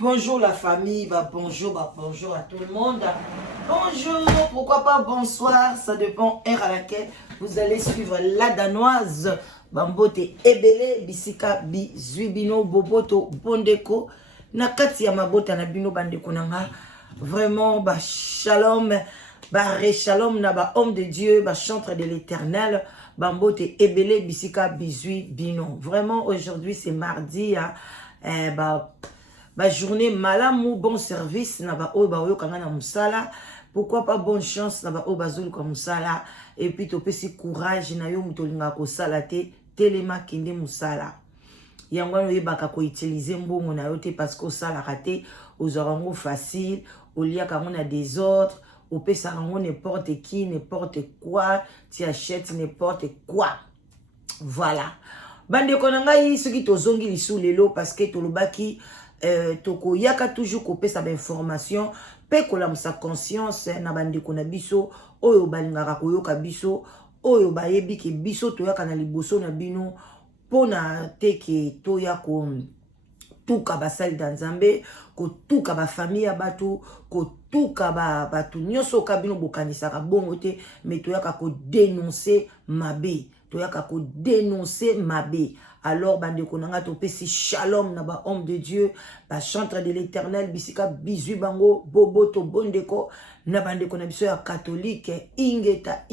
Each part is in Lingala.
Bonjour la famille, bonjour à tout le monde. Bonjour, pourquoi pas bonsoir, ça dépend heure à laquelle vous allez suivre la danoise. Bambote ebele, bisika bizuibino, boboto, bondeko. Nakati ya mabota na bino bandeko nanga. Vraiment, shalom, shalom na homme de Dieu, chantre de l'éternel. Bambote ebele, bisika bizuibino. Vraiment, aujourd'hui c'est mardi. Journée malamu bon service na ba oyo ba oyo kanga na musala, pourquoi pas bonne chance na ba oyo bazulu kwa musala, et puis topesi courage na yo mutolinga ko sala te telema kinde musala yango no yebaka ko utiliser mbongo na yo te parce que sala raté aux orango facile au lia kango na désordre au pesa rango n'importe qui n'importe quoi, tu achètes n'importe quoi. Voilà bande konanga ce qui tozongi lisu lelo parce que tolobaki toko yaka toujours kopesa ba information pe kola sa conscience na bandeko na biso oyo balingaka koyoka biso oyo bayebi ke biso toyaka na liboso na bino pona teke toya ko tuka basali da Nzambe ko tuka ba famille ya batu ko tuka batu nyoso ka bino bokanisaka bongo te mais toyaka ko dénoncer mabe toyaka ko dénoncer mabe. Alors bandeko nanga topesi shalom na ba homme de Dieu, ba chantre de l'éternel bisika bizu bango boboto bondeko na bandeko na biso ya catholique ingeta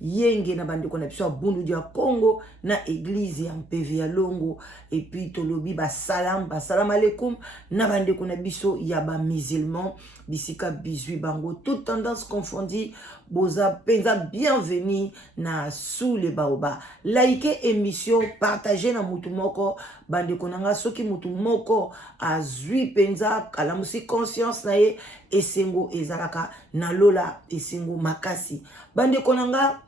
yenge na bandeko na biso ya bundu dia Congo na église ya MPV ya Longo, et puis tolobi ba salam alaikum na bandeko na biso ya ba musulman bisika bizu bango toute tendance confondue boza penza bienvenue na sous le baoba. Like émission, partager na mutu moko bandeko nanga soki mutu moko azui penza kala musi conscience na ye esengo ezalaka na lola esengo makasi bandeko nanga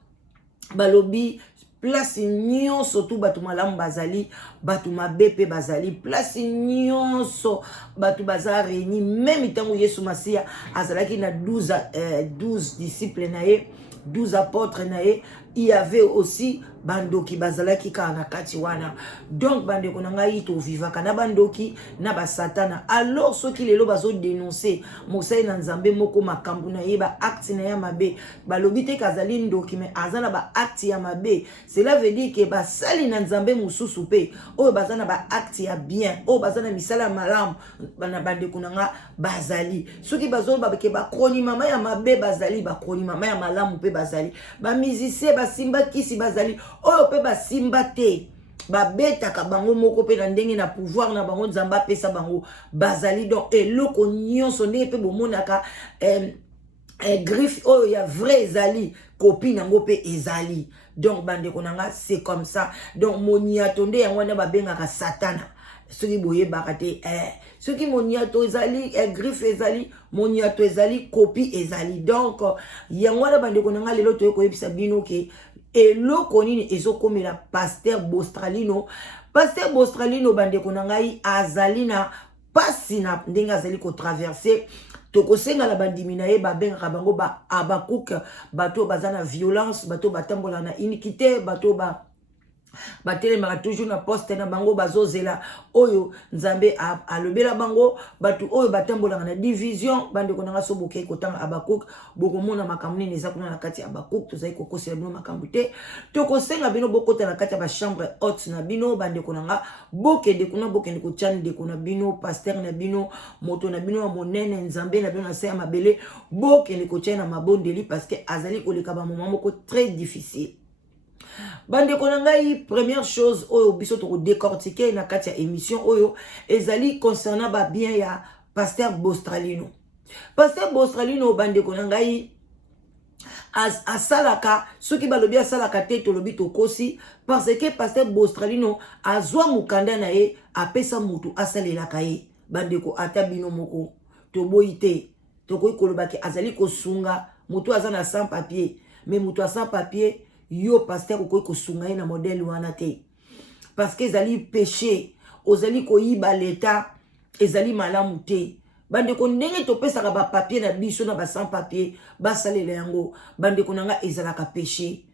balobi place nyonso tu batu malamu bazali batu mabepe bazali place nyonso batu bazala réuni même itango Yesu Masia azalaki na 12 disciples na ye 12 apôtres na ye, il y avait aussi bandoki bazalaki ka na kati wana. Donc bandeko na ngai to vivaka na bandoki na ba satana. Alors ceux qui lelo bazo dénoncer mosai na Nzambe moko makambu na ye ba acte na ya mabe balobi te kazali ndoki mais azana ba acte ya mabe. Cela veut dire que ba sali na Nzambe mususu pe o bazana ba acte ya bien o bazana misala malamu bana bandeko na nga bazali ceux qui bazo ba ke ba kroni mama ya mabe bazali ba kroni mama ya malamu pe bazali ba musicien ba simba kisi bazali oyo pe ba simba te ba beta ka bango moko pe na ndenge na pouvoir na bango Nzamba pesa bango bazali. Donc eloko nyonso ndenge pe bomonaka griffe oyo ya vrai ezali copie nango pe ezali. Donc bandeko nanga c'est comme ça. Donc moniato nde yango na ba bengaka satana soki boye bakate soki moniato ezali griffe ezali moniato ezali copie ezali. Donc yango na bandeko nanga lelo to ko yebisa bino ke eloko nini ezokomela Pasteur Bostralino bandeko na ngai azali na pasi na ndenge azali ko traverser tokosenga la bandimi na ye babengaka bango ba Abakuk bato bazana violence bato batambola na iniquité bato batelemaka toujours na poste na bango bazozela oyo Nzambe alobela bango batu oyo batambolaka na division bandeko nanga so bokei kotanga Abakuk bokomona makambo nini eza kuna na kati ya Abakuk tozali kokosela bino makambo te tokosenga bino bokota na kati ya ba chambre haute na bino bandeko nanga bokende kuna bokende kotia ndeko na bino pasteur na bino moto na bino wa monene Nzambe na bino na se ya mabele bokende kotia na mabondeli parce que azali koleka ba moment moko très difficile. Bandeko na ngai première chose oyo biso to décortiquer na kati ya émission oyo ezali concernant ba bien ya Pasteur Bostralino. Pasteur Bostralino bandeko na ngai asalaka soki balobi asalaka te tolobi tokosi parce que Pasteur Bostralino azwa mukanda na ye apesa mutu asalelaka ye bandeko ata bino moko toboyi te tokoyi kolobaki azali kosunga mutu azana sans papier mais mutu sans papier yo pasteur ko kosunga na modèle wana te parce que ezali péché ozali koyiba l'état ezali malamu te bandeko ndenge topesaka ba papier na biso na ba sans papier basalela yango bandeko nanga ezalaka péché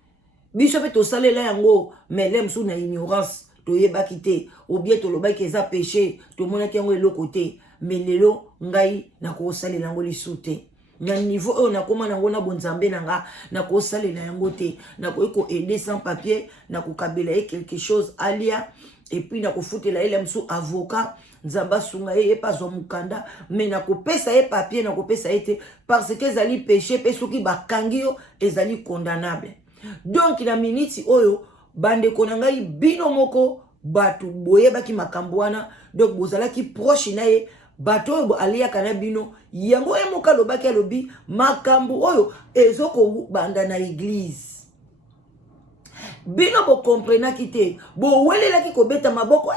biso pe tosalela yango mais lem sou na ignorance toyebaki te ou bien tolobaki eza péché tomonaki yango eloko te mais lelo ngai na ko salela ngo lisute na niveau oyo nakoma nango na bonzambe nanga na ko salela yango te na ko eko aider sans papier na ko kabela quelque chose alia et puis na ko futela ele msu avocat nzamba sunga ye pas zo mukanda mais na ko pesa ye papier na ko pesa ete parce que ezali péché pe soki bakangi yo ezali condamnable. Donc na miniti oyo bande konanga bino moko batu boye baki makambo wana donc bozalaki proche na ye bato oyo alia kana bino yango emoka lobaki alobi makambo oyo ezoko banda na église bino bo comprenaki te bo welelaki kobeta maboko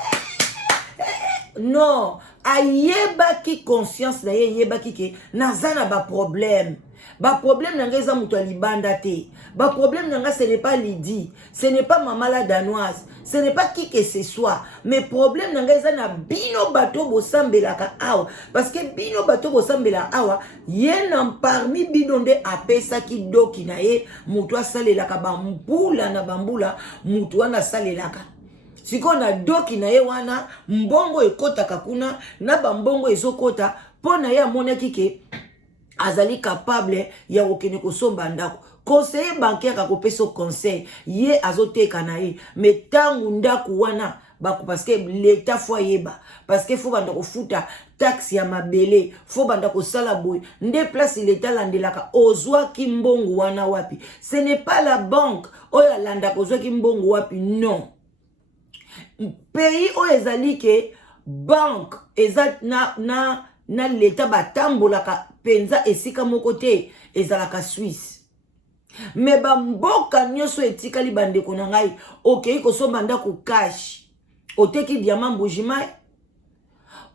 non ayebaki conscience na ye yebaki ke nazana ba problème nanga eza muto alibanda te ba problème nanga ce n'est pas Lydie, ce n'est pas maman la danoise, ce n'est pas qui que ce soit, mais problème nanga eza na bino bato bosambelaka awa parce que bino bato bosambela awa yena parmi bino nde apesaki doki na ye muto asalelaka bambula na bambula muto wana salelaka siko na doki na ye wana mbongo ekotaka kuna na bambongo ezokota pona ye amonaki ke azali capable ya okene kosomba ndako conseiller bancaire akopesa conseil ye azoteka na ye mais tangu ndako wana bako parce que l'état faut yeba parce que faut banda kofuta taxe ya mabele faut banda kosala boy nde place l'état landelaka ozwa kimbongo wana wapi ce n'est pas la banque oya landa kozwa kimbongo wapi non pays oyo ezali ke banque eza na l'état batambolaka penza esika moko te ezalaka Suisse mais ba mboka nyoso etikali bandeko na ngai okei kosomba ndako cash oteki diamant mbujima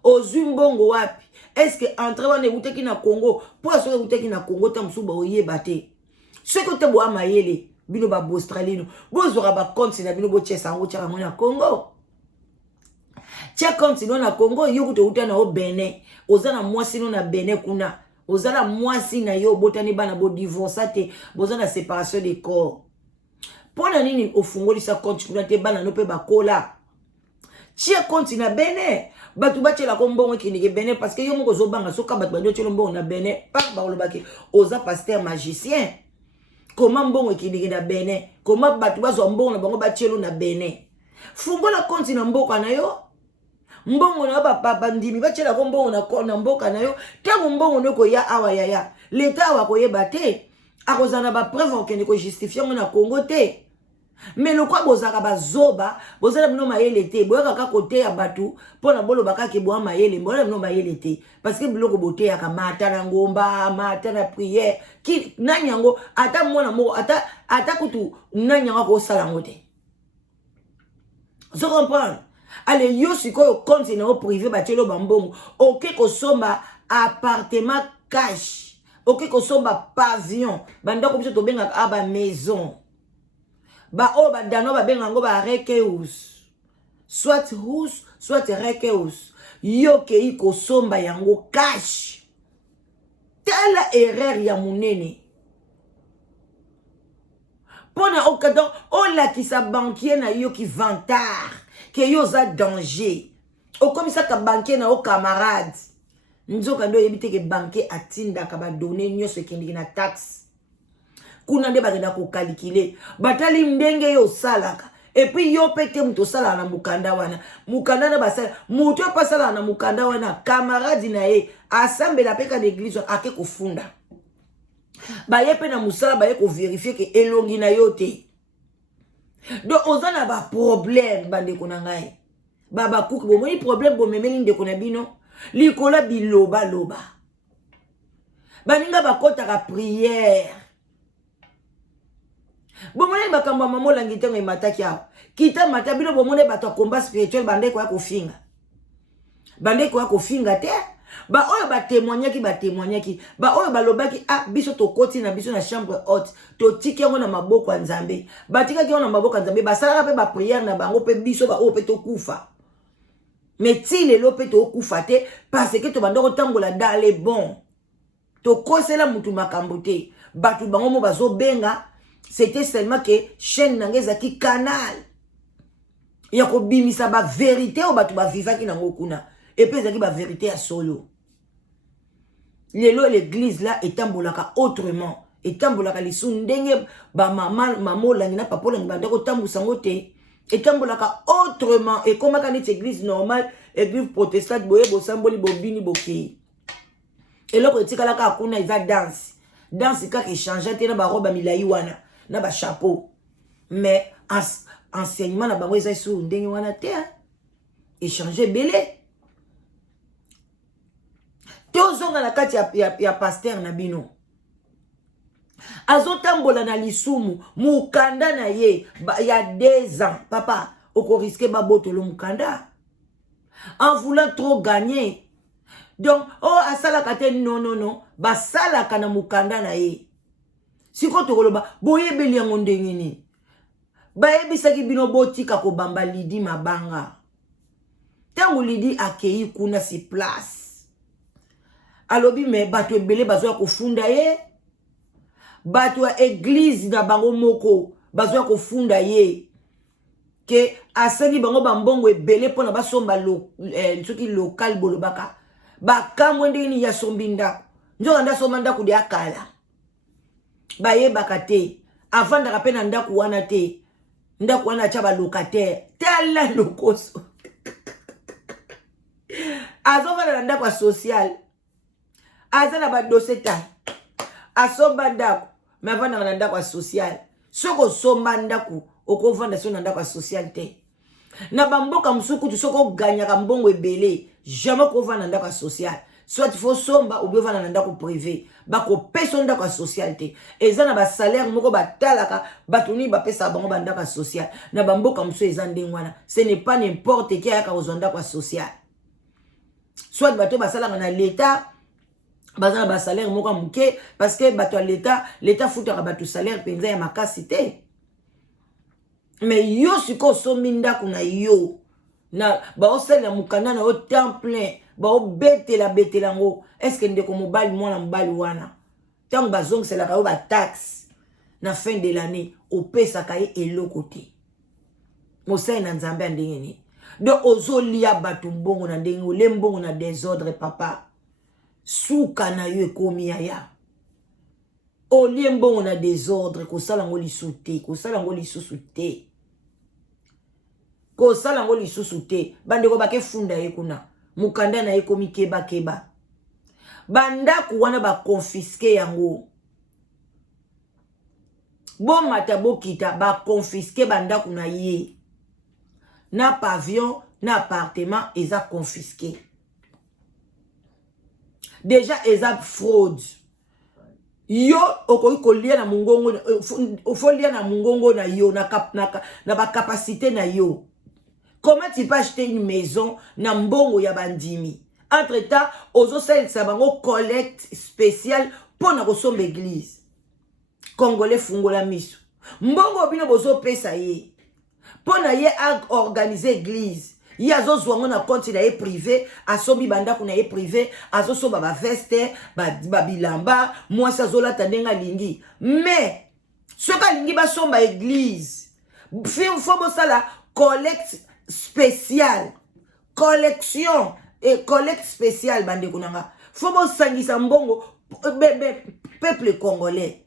ozwi mbongo wapi est-ce que entre wana ekuteki na Congo po soki ekuteki na Congo ta musuba oyeba te soki te bo amayele bino ba Australino bozora ba compte na bino bo chesa ngo tshaka na Congo tia compte na Congo yokuto uta na o Benin ozana mwasi no na Benin kuna ozana mwasi na yo botani bana bo divorce te bozana séparation des corps pona nini ofungolisa compte kuna te bana no pe bakola tia compte na Benin batu bachela ko mbongo kinike Benin parce que yo moko zobanga soka batu banyo chelo mbongo na Benin pa ba olobaki oza pasteur magicien comment mbongo kinike na Benin comment batu bazo mbongo na bango bachelo na Benin fungola compte na mboka na yo mbongo na papa ndimi bachela ko mbongo na mboka na yo tango mbongo noko ya awa ya l'état wa koyeba te akozana ba preuve okende ko justifier na Congo te mais le quoi bozaka bazoba bozala bino mayele te boyaka ka kote ya batu pona bolo bakaki boa mayele mbona bino mayele te parce que biloko bote ya kamata na ngomba mata na prière ki nanyango ata mwana moko ata kutu nanyango ko sala ngote je comprends. Allez, yo sikoyo compte na o privé batelo bambongo. Ok ko somba appartement cash. Ok ko somba pavillon. Banda ko biso to benga aba maison. Ba o ba dano ba benga ngo ba rekeus. Soit house, soit rekeus. Yo ke iko somba yango cash. Telle erreur ya munene. Pona okadon o la ki sa banquier na yo ki vantard. Que yo za danger. O comme ça ka banquier na o camarade. Nzoka ndo yebite ke banquier atinda ka ba donner nyoso kendi na taxe. Kuna nde bagenda ko calculer. Batali ndenge yo salaka. Et puis yo pete muto sala na mukanda wana. Mukanda na basala. Muto pa sala na mukanda wana. Camarade na ye. Assemble la peka d'église ake ko funda. Ba yepe na musala ba ye ko vérifier ke elongi na yo te. Donc on a ba problème bande konangai baba kuki bo moni problème bo memeli ndeko na bino likola biloba loba baninga bakota ka prière bo moni bakamba mamola ngitengo imataki awo kita mata bino bo moni bato combat spirituel bande ko ya kofinga te ba oyo ba témoignaki ba oyo ba lobaki ah biso to koti na biso na chambre haute to tiki yango na maboko ya Nzambe batika ki na maboko ya Nzambe ba sala pe ba prière na bango pe biso ba o pe to kufa mais ti lelo pe to kufa te parce que to bandoko tambola dans les bons to kosela mutu makambo te batu bango mo bazo benga c'était seulement que chaîne nangeza ki canal ya ko bimisa ba vérité o batu ba vivaki nango kuna et puis ezaki ba vérité ya solo. Lelo l'église là etambolaka autrement, etambolaka lisu ndenge ba maman olangi na papa olangi bandako tambusa ngo te, etambolaka autrement, et comme quand une église normale, église protestante boye bosamboli bobini bokei. Et là quand tikalaka akuna eza danse. Danse kaka échange te na ba robe milai wana, na ba chapeau. Mais enseignement na bango eza sur ndenge wana te. Échanger belé. Tozonga na kati ya pasteur na bino. Azotambola na lisumu mukanda na ye ya 2 ans. Papa, oko risque babotolo mukanda. En voulant trop gagner. Donc, oh asalaka te non. Basalaka na mukanda na ye. Siko tokoloba boyebeli yango ndenge ni. Bayebisaki bino botika ko bamba Lidi mabanga. Tango Lidi akei kuna si place. Alobi me bato ebele bazo ko funda ye. Bato ya église na bango moko bazo ko funda ye. Ke asali bango bambongo ebele pona basomba soki local bolobaka. Bakamwe ndeni ya sombinda. Njo anda somba ndaku de akala. Baye bakate avant de rappeler na ndaku wana te. Ndaku wana cha ba locataire. Tala lokoso. Azova na ndaku social. Azana ba doseta. Asoba ndaku. Mais avant na ndaku social. Soko somba ndaku okovanda so na ndaku social te. Na bamboka musuku tu soko ganya ka mbongo ebele. Jamais kovanda ndaku social. Soit il faut somba ou bien vana na ndaku privé. Bako peso ndaku social te. Eza ba salaire moko batalaka batuni ba pesa bango ba ndaku social. Na bamboka musu eza ndengwana. Ce n'est pas n'importe qui aka ozonda kwa social. Soit bato basalaka na l'état bazana ba salaire moko muke parce que bato l'état futaka bato salaire penza ya makasi te. Mais yo siko sombi ndaku na yo na ba osala mukanda na o temps plein ba obetela ngo. Est-ce que ndeko mobali mwana mobali wana tango bazong c'est la ka ba taxe na fin de l'année au pesa ka eloko te mosai na nzambe ndenge ni. Donc ozolia batu mbongo na ndenge ole mbongo na désordre papa suka na yo ekomi ya olie mbongo na désordre ko sala ngo lisusu te kosala ngo lisusu te bandeko bake funda ye kuna mukanda na ye komi keba bandaku wana ba confisquer yango bon mata bokita ba confisquer bandaku na ye na pavillon na appartement eza confisqué déjà eza fraude yo okoki kolia na mungongo ofolia na mungongo na yo na ba capacité na yo. Comment tu peux acheter une maison na mbongo ya bandimi? Entre-temps, ozo salisa bango collecte spéciale pour na kosomba église. Congolais fungola miso. Mbongo bino bozo pesa ye. Pour na ye organiser église. Ye azo zwango na compte na ye privé, asombi bandaku na ye privé, azo soba ba veste, ba bilamba, mwasi azola tandenga lingi. Mais soka lingi ba somba église. Faut bosala collecte spécial, collection et collecte spéciale bande kunanga. Faut bon sangisa mbongo peuple congolais.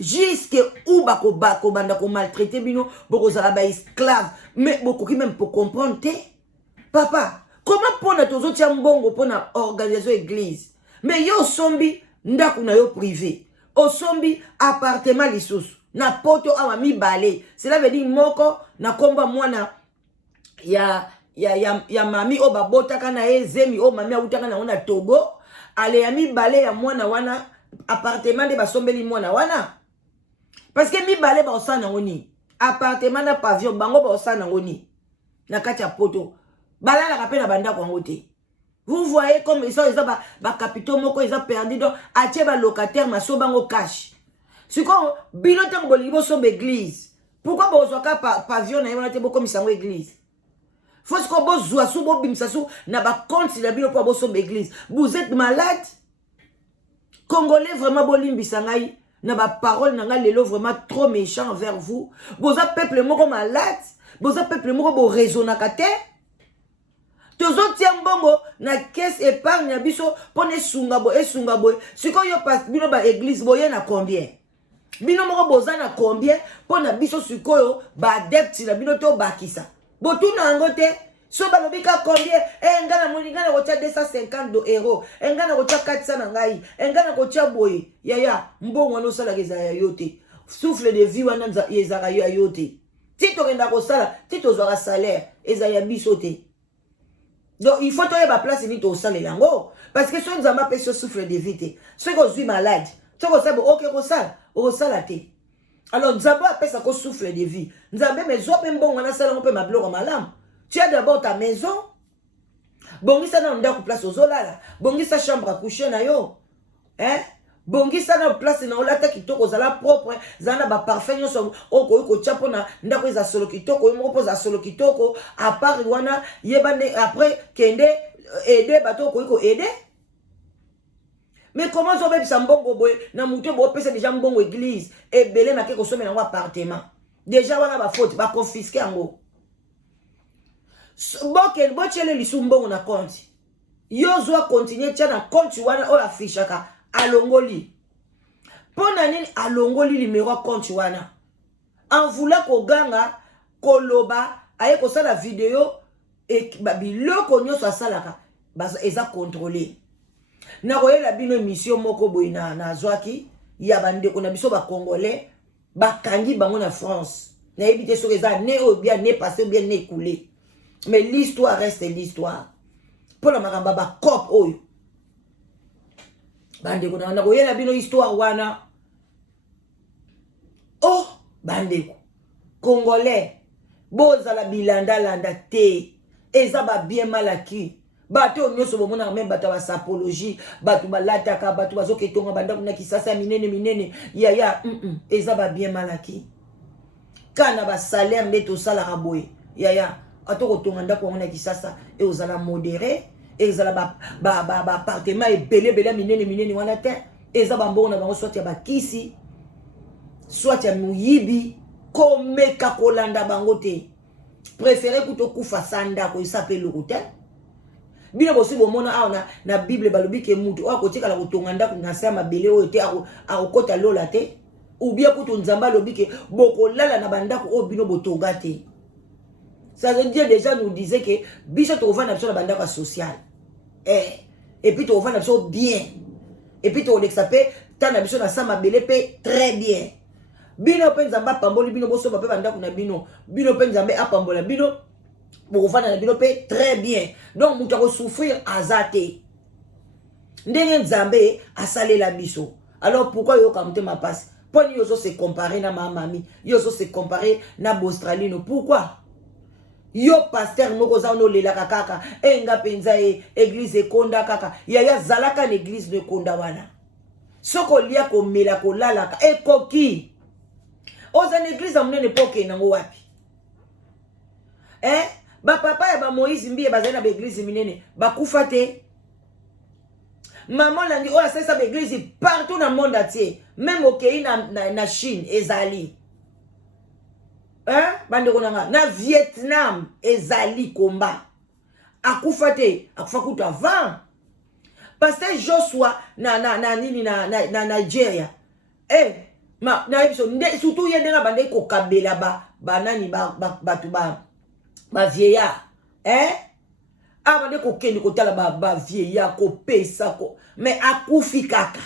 Jusque où bako banda ko maltraiter bino boko zala ba esclave mais boko qui même pour comprendre te papa comment pona tozo tia mbongo pona organisation église mais yo sombi ndaku na yo privé o sombi appartement lisusu na poto awa mi balé cela veut dire moko na komba mwana ya mami o babotaka na ezemi o mami autaka na wana Togo ale ya mibale ya mwana wana appartement de basombeli mwana wana parce que mibale ba osana ngoni appartement na pavillon bango ba osana ngoni na kati ya poto balala ka pe na banda kwa ngote. Vous voyez comme ils sont ba capitaux moko ils ont perdu donc atie ba locataire maso bango cash siko bilote ngolibo sombe église pourquoi ba ozoka pavillon na yona te boko misango église. Faut que vous soyez sous vos bimsassou n'a pas compte la bilo pour votre église. Vous êtes malade. Congolais vraiment bolim bisangai n'a pas parole n'a lelo vraiment trop méchant envers vous. Vous êtes peuple moko malade. Vous êtes peuple moko bo raisonnakate. tozo tia mbongo na caisse épargne ya biso pone esunga boye sikoyo pas bino ba église boye na combien bino moko boza na combien pona biso sikoyo ba adepte na bino to bakisa botuna yango te so balobi ka combien nga na moninga na kotia 250 euros nga na kotia 400 na ngai nga na kotia boye yaya mbongo wana osalaka ezala ya yo te souffle de vie wana ezalaka yo ya yo te ti tokenda kosala ti tozwaka salaire ezala ya biso te. Donc il faut toyeba place ni tosalela yango parce que so nzamba pe so souffle de vie te soki ozwi malade soki osala ok okosala te. Alors nzambe apesa ko souffle de vie nzambe mezwa mpe mbongo wana asala ngo mpe mabiloko malamu. Tu as d'abord ta maison bongisa na ndako place ozolala bongisa chambre à coucher na yo bongisa na place na olata kitoko ozala propre zana ba parfum nyonso okoyi kotia mpona ndako eza solo kitoko yo moko mpo za solo kitoko apart wana yeba nde après kende aider bato okoyi koaider. Mais comment ozobebisa mbongo boye na mutu bopesa déjà mbongo église ebele na ke kosomela yango appartement déjà wana bafaute baconfiske yango botiele lisu mbongo na compte yo zwa continue tia na compte wana oyo afishaka alongoli pona nini alongoli numéro ya compte wana anvula koganga koloba aye kosala video biloko nyonso asalaka eza contrôlé na koyela bino émission moko boye na zwaki ya bandeko na biso bakongolais bakangi bango na France nayebi te soki eza ne oyo bien ne passé ou bien ne écoulé mais l'histoire reste l'histoire pour la makambo bakop oyo bandeko na koyela bino histoire wana oh bandeko congolais bozala bilanda te eza ba bien malaki bato nyonso bomona même bato ba sapologie bato balataka bato bazoketonga bandako na kisasa minene ya eza ba bien malaki kana ba salaire nde to sala raboye ya atoko tonga ndako na kisasa e ozala modéré ezala ba appartement ebele minene wana te eza bambongo na bango soit ya bakisi soit ya muyibi komeka kolanda bango te préféré kutokufa sanda ko isape lokuta bino bosi bomona awa na bible balobi ke mutu akotikala kotonga ndako na sa mabele oyo te akokota lola te ou bien kutu nzamba lobi ke bokolala na bandako oyo bino botonga te. Ça veut dire déjà nous disait que biso to vana biso na bandako social et puis to vana biso bien et puis to l'exape tana biso na sa mabele pe très bien bino pe nzamba pamboli bino boso ba pe bandako na bino pe nzambe apambola bino bokofana na bino pe très bien donc mutu akosouffrir azate ndenge nzambe asalela biso. Alors pourquoi yo kamte ma passe poni yozo se comparer na mamami yozo se comparer na Australie pourquoi yo pasteur moko za no lela kaka enga penza église ekonda kaka ya zalaka na église ne konda wana soko lia ko mela ko lalaka ekoki oza na église amunene poke nango wapi ba papa ya ba Moïse mbiye bazana ba église minene bakufa te maman langi oya sesa ba église partout dans le monde entier même au pays na Chine ezali bandeko na Vietnam ezali combat akufa te akufa kutu avant pasteur Joshua na nini na Nigeria na episode surtout yendenga bande ko kabela ba nani batu ba vieillard bande ko kende ko tala ba vieillard ko pesa ko mais akufi kaka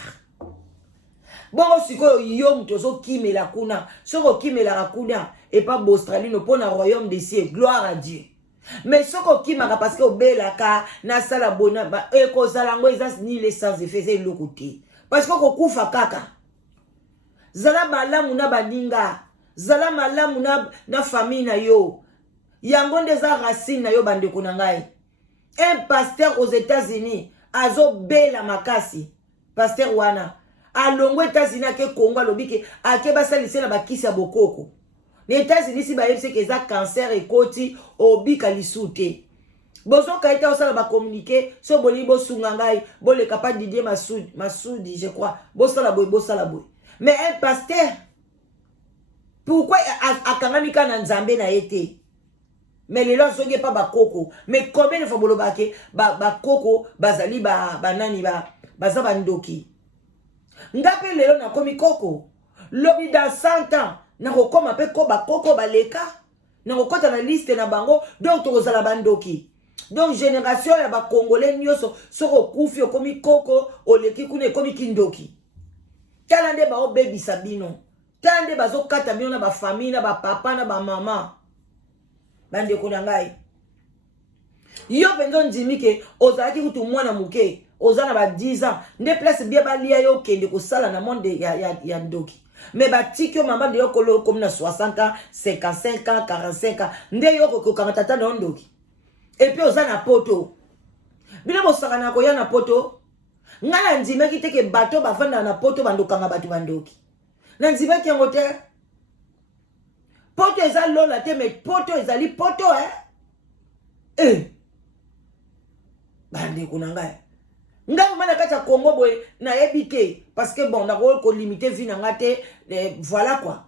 bongo sikoyo yo mutu ozokimela kuna soko kimelaka kuna et pas Australie no pona royaume des cieux gloire à Dieu mais soko kimaka parce que obelaka na sala bona ekozala ngo eza ni les sans effet c'est le côté parce que kokufa kaka zala malamu na baninga zala malamu na famille na yo yango ndeza racine na yo bandeko na ngai. Un pasteur aux États-Unis azo bela makasi pasteur wana alongo États-Unis ake Congo lobike ake basalise na bakisi ya bokoko les États-Unis si bayebise ke za cancer ekoti obika lisute bozo kaita osala ba communiquer so boli bo sunga ngai bo le capable Didier Massoudi je crois bo sala boy mais un pasteur pourquoi akangamika na nzambe na été mais les gens sont pas bakoko. Mais combien de fois bolobake bakoko bazali banani baza bandoki. Ngape lelo na komi koko. Lobi dans 100 ans na kokoma pe ko bakoko baleka. Na kokota na liste na bango donc tokozala bandoki. Donc génération ya ba congolais nyoso soko kufi komi koko oleki kuna komi kindoki. Talande ba o baby sabino. Tande bazo kata bino na ba famille na ba papa na ba mama. Bande ko ngai. Yo penzo ndimi ke ozalaki kutu mwana muke ozana ba 10 ans nde place bien balia yo kende ko sala na monde ya ndoki. Mais ba tiki mama de yo kolo comme na 60 ans, 55 ans, 45 ans nde yo ko tata na ndoki. Et puis ozana poto. Bino bo saka na ko ya na poto. Ngala ndimi ki teke bato ba fanda na poto bandokanga batu bandoki. Na ndimi ki ngote. Poto eza lola te mais poto ezali poto Bande kunangai. Nga mana kata Congo boy na ebite parce que bon na ko limiter vie na ngate voilà quoi.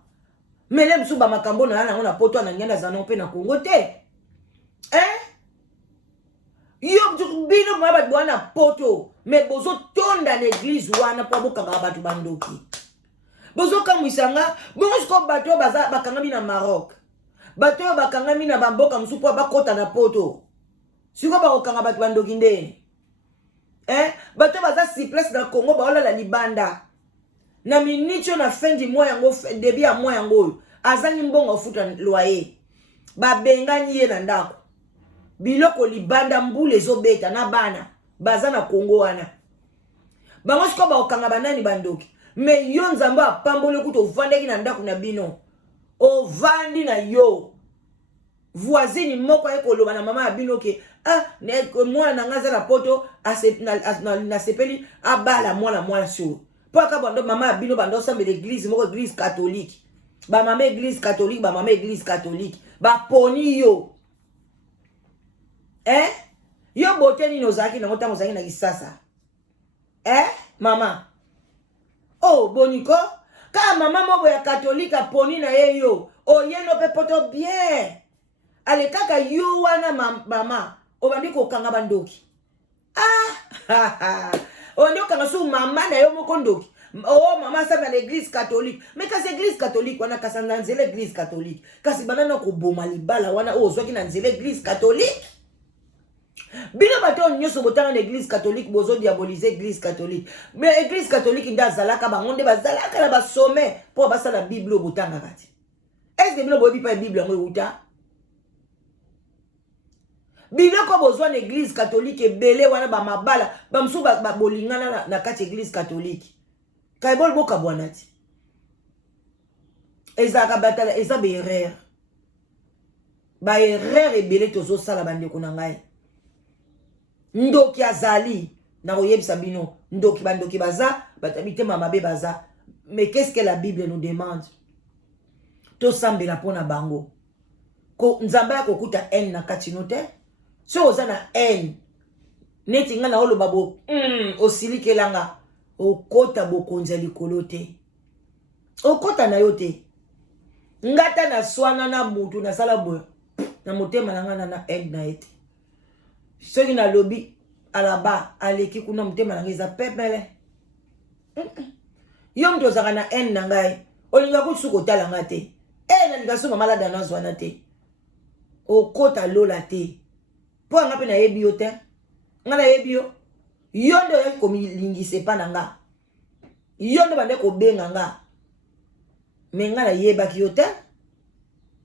Mais les msuba makambo na poto na nyanda za no pe na Congo te. Yo bino maba bwana poto mais bozo tonda l'église wana po bokanga batu bandoki. Bozo kamwisanga bongo ko bato baza bakanga bina Maroc. Bato bakanga bina bamboka msupo bakota na poto. Siko ba okanga batu bandoki ndene. Bato baza si place na Congo ba la libanda. Na minicho na fin du mois yango début ya mois yango. Azani mbongo futa loyer. Ba bengani ye na ndako. Biloko libanda mbule zobeta na bana. Baza na Congo wana. Bango siko ba okanga banani bandoki. Mais yo nzamba pambole kuto vandeki na ndako na bino. O vandi na yo. Voisine moko ekoloba na mama abino ke ne mwana ngaza na poto na sepeli abala mwana sho. Poka bando mama abino bando sambe l'église moko église catholique. Ba mama église catholique, ba mama église catholique. Ba poni yo. Yo boteni nozaki na ngota mozaki na kisasa. Mama. Oh boniko ka mama moko ya catholique poni na yeyo. O yeno pe poto bien. Ale kaka yo wana mama obandi ko kanga bandoki. Obandi ko kanga su mama na yo moko ndoki. Oh mama sa na l'église catholique. Mais kasi église catholique wana kasi na nzela église catholique. Kasi banana ko boma libala wana o zwaki na nzela église catholique. Bino bato nyoso botanga na église catholique bozo diaboliser église catholique. Mais église catholique nda zalaka bangonde bazalaka na ba sommet po basa la bible botanga kati. Est-ce que bino bobi pa bible ngo uta? Biloko bozwa na église catholique ebele wana ba mabala ba msu ba bolingana na kati église catholique. Kaibol boka bwanati. Ezaka batala eza be erreur. Ba erreur ebele tozo sala bande kuna ngai. Ndoki azali na oyebisa bino ndoki bandoki baza batabite mama be baza. Mais qu'est-ce que la Bible nous demande? To sambela pona bango. Ko nzamba ya kokuta en na kati note. So ozana en neti nga na olo babo osilike langa okota bokonza likolo te. Okota na yo te. Ngata na swana na mutu na sala boy na motema nanga na en na ete. Soki na lobi alaba aleki kuna motema nanga eza pepele. Yo mto zaka na en na ngai olinga kusuko tala ngate. Na ligaso mama la dana zwana te. Okota lola te. Po nga pe na yebi yo te. Nga na yebi yo. Yondo ya komi lingise pa na nga. Yondo bande ko benga nga. Me nga na yeba ki yo te.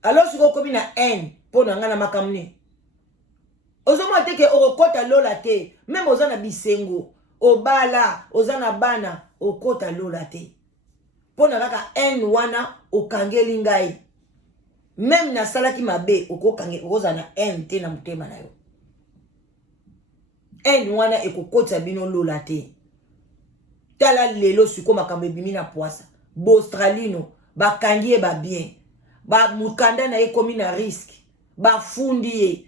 Alors siko komi na en. Po na nga na makamne. Ozo mwa teke okota lola te. Même oza na bisengo. Obala. Oza na bana. Okota lola te. Po na kaka en wana okangeli ngai. Même na salaki mabe okoza na en te na mutema na yo. En wana ekokota bino lola te. Tala lelo siko makambo ebimi na poasa. Bo Australino bakangie ba bien. Ba mukanda na ekomi na risque. Ba fundi ye.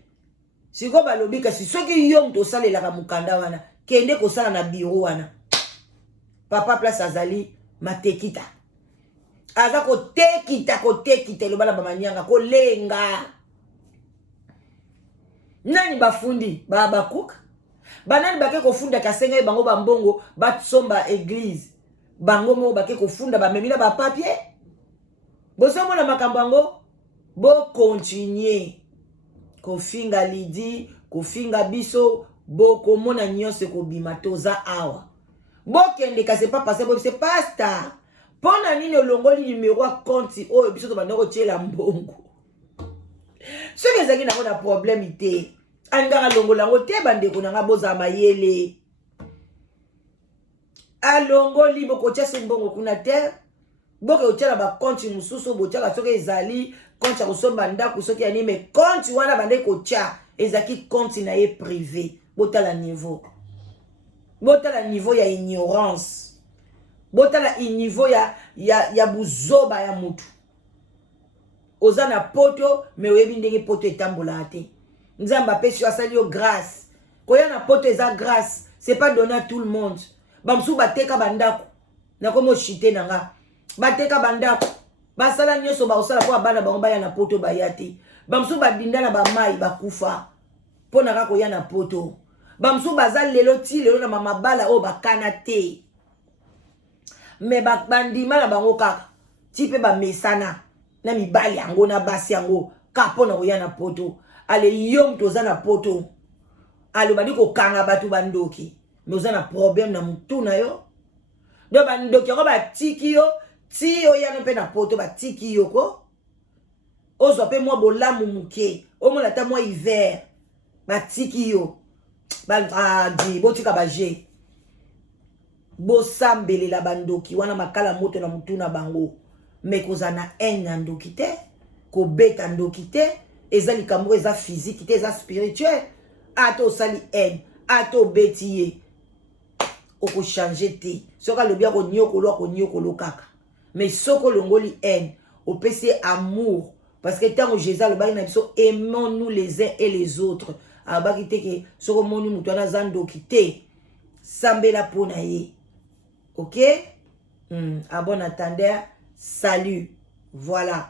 Siko balobika si soki yo mto salela ka mukanda wana kende ko sala na bureau wana. Papa place azali matekita. Aza ko tekita lo bala bamanyanga ko lenga. Nani bafundi Habakuk? Banani bake kofunda kasenga bango bambongo batsomba église. Bango mo bake kofunda bamemina ba papier. Bosomo na makambo yango bo continuer kofinga lidi, kofinga biso, bo komona nyonse ko bima toza awa. Bo kende ka c'est pas passé, c'est pas star. Pona nini olongoli numéro a compte o biso to bandoko tiela mbongo. Ce que ezaki na na problème ité. Angara longola ngo te bandeko na nga boza mayele. Alongoli boko tia mbongo kuna te. Boke otiala ba compte mususu botiala soki ezali compte kosomba ndako soki ani mais compte wana bande kotia ezaki compte na ye privé. Botala niveau. Botala niveau ya ignorance. Botala niveau ya buzoba ya mutu. Oza na poto mais oyebi ndenge poto etambola te. Nzamba pesi asali yo grâce. Koya na poto eza grâce, c'est pas donné à tout le monde. Bamsu bateka bandako. Na komo chité nanga. Bateka bandako. Basala nyoso ba osala po abana bango baya na poto bayati. Bamsu badinda na ba mai bakufa. Pona ka koya na poto. Bamsu bazal lelo ti lelo na mama bala o bakana te. Me bandima na bango kaka. Ti pe ba mesana na mibali yango na basi yango ka pona koya na poto. Ale yom toza na poto. Ale badi ko kanga batu bandoki. Mais oza na problème na mutu na yo. Do bandoki ko ba tiki yo, ti yo ya no pe na poto ba tiki yo ko. Ozo pe mo bolamu muke. O mo la ta mo hiver. Ba tiki yo. Ba di botika ba je. Bo sambele la bandoki wana makala moto na mutu na bango. Mais koza na en ndoki te, ko beta ndoki te. Eza likambo eza physique te eza spirituel. Ato sali en, ato betiye. Oko changer te. Soka le bien ko nyokolo kaka. Mais soko longoli en, au PC amour parce que tant que Jésus le bail na biso aimons-nous les uns et les autres. Abaki te ke soko moni mutu na zando kité. Sambela pona ye. OK? À bon attendeur, salut. Voilà.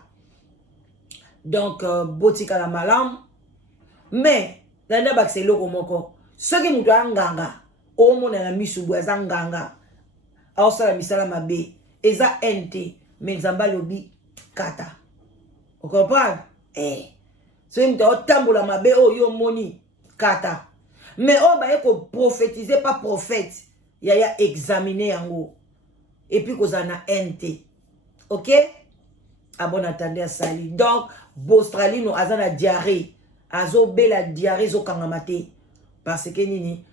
Donc, botika la malam. Mais, nanda bak se loko moko. Ce qui nous doit nganga. O mona na misubu eza nganga. Aosa la misala mabe. Eza ente. Mais zamba lobi kata. Vous comprenez? Ce qui nous doit tambola mabe o yo moni kata. Mais o ba ko prophétiser pas prophète. Ya examiner yango. Et puis kozana ente. OK? À bon attendeur, salut. Donc, Bostrali no azana diarrhée. Azo bela diarrhée zo kangamate. Parce que nini,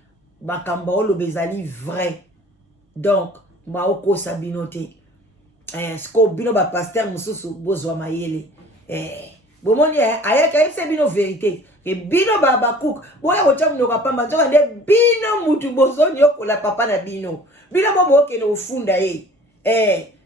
bakamba o lo bezali vrai. Donc, ma oko sabinote. Sko bino ba pasteur mususu bozwa mayele. Bomoni ayaka yipse bino vérité. Que bino ba Habakuk. Boya kocha muno kapamba nzoka nde bino mutu bozoni yokola papa na bino. Bino bobo okene ofunda ye.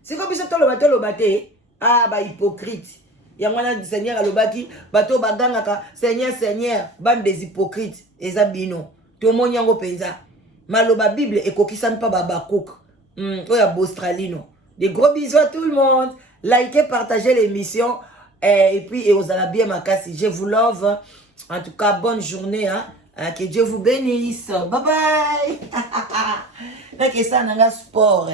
Siko biso tolo bate. Ah, ba hypocrite. Yangwana Seigneur alobaki, bato bagangaka, Seigneur, bande des hypocrites, eza bino. Tomoni yango penza. Maloba Bible ekokisami pa Habakuk. Oya Bostralino. Des gros bisous à tout le monde. Likez, partagez l'émission. Et puis, aux bien makasi. Je vous love. En tout cas, bonne journée. Hein. Que Dieu vous bénisse. Bye bye. Là, que ça, on a sport.